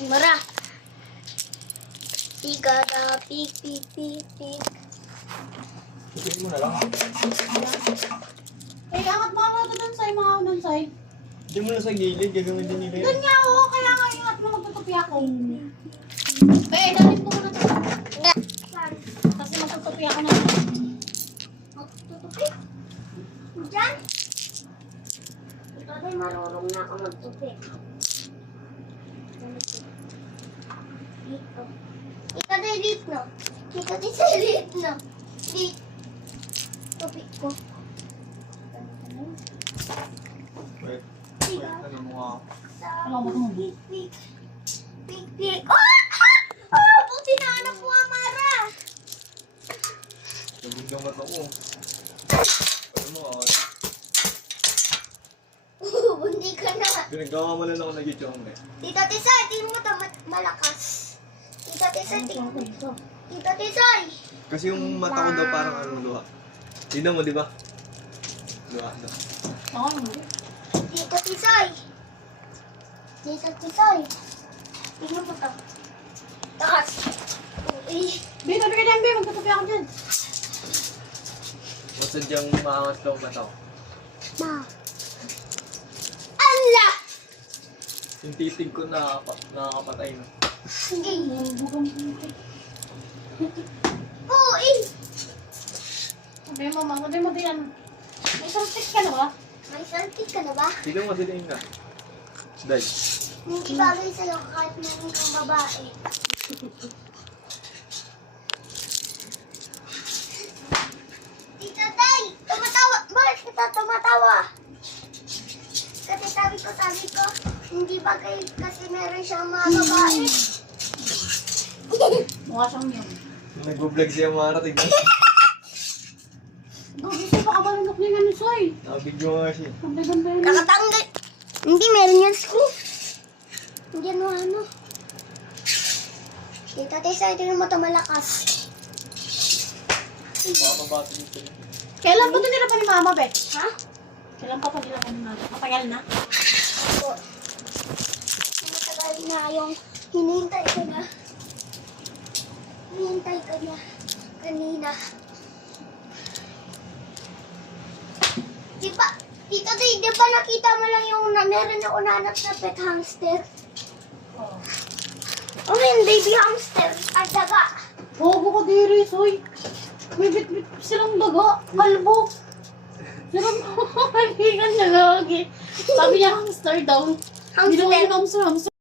Mara. Tigada, pig. Tutuin mo na lang. Eh, angat mo ako doon sa'yo, mga doon sa'yo. Diyan mo na sa gilid, gagawin din nila Doon yun. nga ako, kaya nga ingat mo magtutupi ako. Eh, dalit mo na ito. Kasi magtutupi ako na. Magtutupi? Diyan? Ito din marunong na ako magtupi. Dito. Ito din dito. Ito din sa dito. Dito. Tupi ko. Wait, Tiga. ano mo nga. Alam mo mo. Pig. Oh! Buti na anak ko, Amara. Nagod yung mata ko. Ano mo nga. Bundi ka na. Pinagawa mo lang ako nag-YouTube eh. Tita Tisay, tingnan mo ito, malakas. Tita Tisay, tingnan mo ito. Tita Tisay. Kasi yung mata ko daw parang ano, luha. Tignan mo, di ba? Luha daw. Ako, hindi. Tita Tisay. Tita Tisay. Tingnan mo ito. Takas. Uy. Bi, tabi ka dyan, Bi. Magtutupi ako dyan. Masadyang maangas daw mata ko. Ma. Ala! Yung titig ko nakakapatay na. Sige. Bukang puti. Uy. Sabi mo, mama, sabi mo din. May isang stick ka na ba? May saltik ka na ba? Tignan mo, silayin ka. Dahil. Hindi bagay sa'yo kahit meron kang babae. Tita Tay! Tumatawa! Bakit kita tumatawa? Kasi sabi ko, hindi bagay kasi meron siyang mga babae. Mukha siyang yun. Nag-vlog siya Mara, tignan. Gusto pa ka malunok niya nga ni Soy. Nakabidyo nga siya. Ganda-ganda yun. Nakatanggal! Hindi, meron yan screw. Hindi ano. Tita Tay, sa'yo tingnan mo ito malakas. Makakabati dito. Kailan pa ito nila pa ni Mama, Bet? Ha? Kailan pa ito nila pa ni Mama? Matagal na? Opo. Matagal na yung hinihintay ko na. Hinihintay ko na kanina. Di ba, Tito Tay, di ba nakita mo lang yung meron yung unanap na pet hamster? Oo. O yung baby hamster at daga. Bobo ko diri, Soy. May bit-bit silang daga. Kalbo. Silang kaligan na lagi. Sabi niya hamster daw. Hindi naman Hamster. yung hamster.